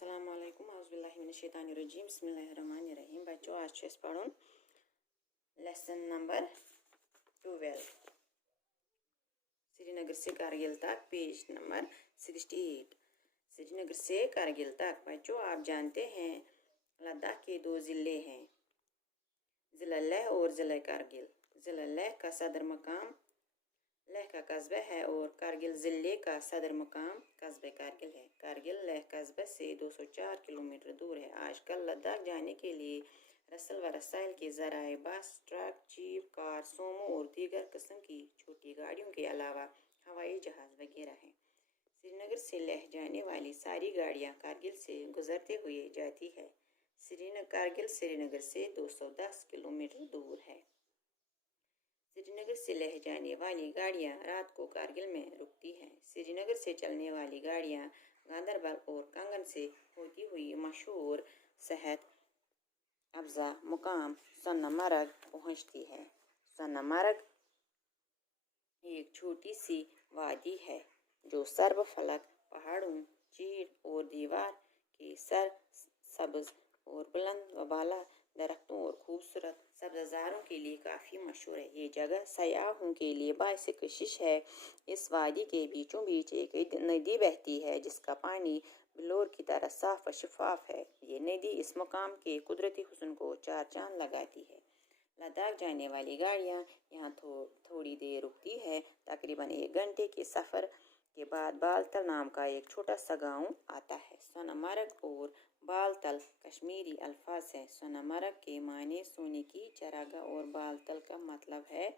السلام علیکم اعوذ باللہ من الشیطان الرجیم بسم اللہ الرحمن الرحیم بچوں آج پڑھن لیسن نمبر 12 سری نگر سے کرگل تک پیج نمبر 68 سری نگر سے کرگل تک بچوں آپ جانتے ہیں لداخ کے دو ضلع ہیں ضلع لیہ اور ضلع کرگل ضلع لیہ کا صدر مقام لیہ کا قصبہ ہے اور کرگل ضلع کا صدر مقام قصبہ کرگل ہے کرگل لیہ قصبہ سے 204 کلومیٹر دور ہے آج کل لداخ جانے کے لیے رسل و رسائل کے ذرائع بس ٹرک جیپ کار سومو اور دیگر قسم کی چھوٹی گاڑیوں کے علاوہ ہوائی جہاز وغیرہ ہیں سری نگر سے لیہ جانے والی ساری گاڑیاں کرگل سے گزرتے ہوئے جاتی ہے کرگل سری نگر سے 210 کلومیٹر دور ہے سری نگر سے لیہ جانے والی گاڑیاں رات کو کرگل میں رکتی ہیں سری نگر سے چلنے والی گاڑیاں گاندربل اور کنگن سے ہوتی ہوئی مشہور صحت افزا مقام سونامرگ پہنچتی ہے سونامرگ ایک چھوٹی سی وادی ہے جو سرو فلک پہاڑوں چیڑ اور دیوار کے سر سبز اور بلند و بالا درختوں اور خوبصورت سبززاروں کے لیے کافی مشہور ہے یہ جگہ سیاحوں کے لیے باعث کشش ہے اس وادی کے بیچوں بیچ ایک ندی بہتی ہے جس کا پانی بلور کی طرح صاف و شفاف ہے یہ ندی اس مقام کے قدرتی حسن کو چار چاند لگاتی ہے لداخ جانے والی گاڑیاں یہاں تھوڑی دیر رکتی ہے تقریباً 1 گھنٹے کے سفر کے بعد بالتل نام کا ایک چھوٹا سا گاؤں آتا ہے سونامرگ اور بالتل کشمیری الفاظ ہیں سونامرگ کے معنی سونے کی چراگاہ اور بالتل کا مطلب ہے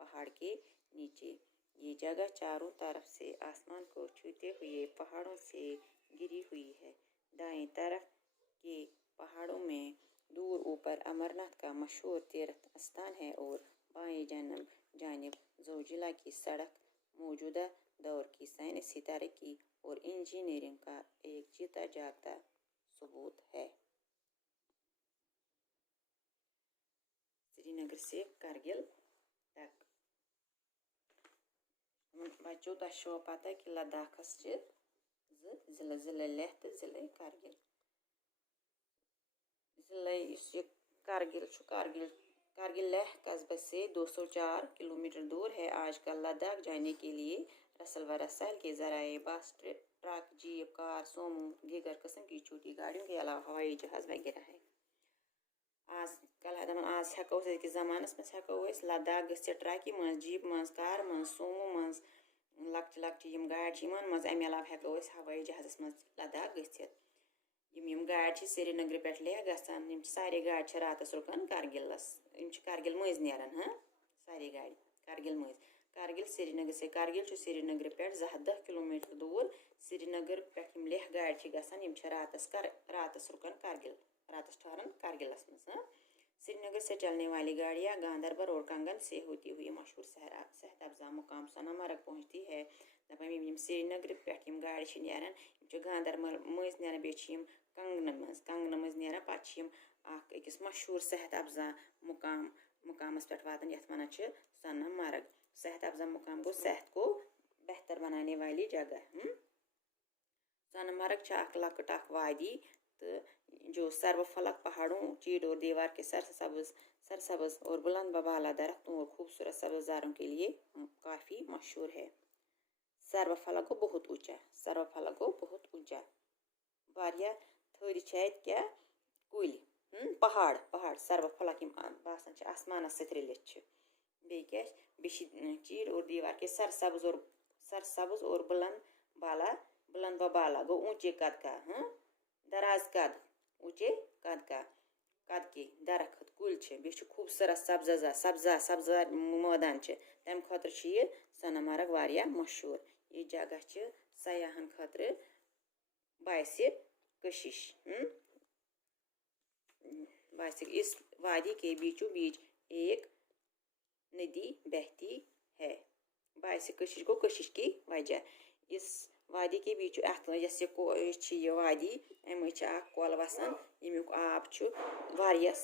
پہاڑ کے نیچے یہ جگہ چاروں طرف سے آسمان کو چھوتے ہوئے پہاڑوں سے گھری ہوئی ہے دائیں طرف کے پہاڑوں میں دور اوپر امرناتھ کا مشہور تیرتھ استھان ہے اور بائیں جانب زوجلا کی سڑک موجودہ دور کی سائنسی ترقی اور انجینئرنگ کا ایک جیتا جاگتا ثبوت ہے سری نگر سے کرگل تک بچوں تہ پتہ کہ لداخس ضلع لیہ تو ضلع کرگل ضلع کرگل لیہ قصبہ سے 204 کلومیٹر دور ہے آج کل لداخ جانے کے لیے رسل و رسائل کے ذرائع بس ٹرک جیپ کار سومو دیگر قسم کی چھوٹی گاڑیوں کے علاوہ ہوائی جہاز وغیرہ ہے آز ہیکو أزکِس زمانس منٛز ہیکو أسۍ لداخ گٔژھِتھ ٹرکہِ منٛز جیپ منٛز کار منٛز سومو منٛز لۄکچہِ لۄکچہِ یِم گاڑِ چھِ یِمن منٛز امہِ علاوٕ ہیکو أسۍ ہوٲیی جہازس منٛز لداخ گٔژھِتھ یِم گاڑِ چھِ سری نگرٕ پٮ۪ٹھ لیہ گژھان یِم سارے گاڑِ چھِ راتس رُکان کرگلس یِم چھِ کرگل مٔنٛزۍ نیران سارے گاڑِ کرگل مٔنٛزۍ کرگل سری نگر سے کرگل چھُ سری نگرٕ پٮ۪ٹھ 10 کلومیٹر دوٗر سری نگر پٮ۪ٹھ یِم لیہ گاڑِ چھِ گژھان یِم چھِ راتس رُکان کرگل راتس ٹھہران کرگلس منٛز سری نگر سے چلنے والی گاڑیاں گاندربل اور کنگن سے ہوتی ہوئی مشہور صحت افزا مقام سونامرگ پہنچتی ہے دپان سری نگر پٮ۪ٹھ یِم گاڑِ چھِ نیران یِم چھِ گاندربل مٔنٛزۍ نیران بیٚیہِ چھِ یِم کنگنہٕ منٛز نیران پتہٕ چھِ یِم اکھ أکِس مشہور صحت افزا مقامس پٮ۪ٹھ واتان یتھ ونان چھِ سونامرگ صحت افزا مقام گوٚو صحت کو بہتر بنانے والی جگہ سونامرگ چھِ اکھ لۄکٕٹ اکھ وادی تو جو سرو فلک پہاڑوں چیڑ اور دیوار کے سرسبز اور بلند و بالا درختوں اور خوبصورت سبززاروں کے لیے کافی مشہور ہے سرو فلک گوٚو بہت اونچا واریاہ تھٔدۍ چھِ اَتہِ کیٛاہ کُلۍ پہاڑ سرو فلک یِم باسان چھِ آسمانس سۭتۍ رٔلِتھ چھِ بیٚیہِ کیٛاہ بیٚیہِ چھِ چیڑ اور دیوار کے سرسبز اور بلند و بالا گوٚو اونچے قد کا دراز قد اونچے قد کے درخت کُلۍ چھِ بیٚیہِ چھِ خوٗبصوٗرت سبزار مٲدان چھِ تمہِ خٲطرٕ چھِ یہِ سونامرگ واریاہ مشہوٗر یہِ جگہ چھِ سیاحن خٲطرٕ باعث کشش اس وادی کے بیچوں بیچ ایک ندی بہتی ہے باعث کشش گو کشش کی وجہ اس وادی کے بیچ یس یہ وادی امہِ چھِ اکھ کۄل وسان ییٚمیُک آب چھُ واریاہ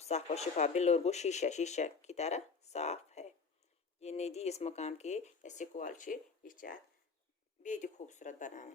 صاف و شفاف بلور گو شیشہ کی طرح صاف ہے یہ ندی اس مقام کے یس یہ کۄل چھِ یہِ چھِ اتھ بیٚیہِ تہِ خوٗبصوٗرت بناوان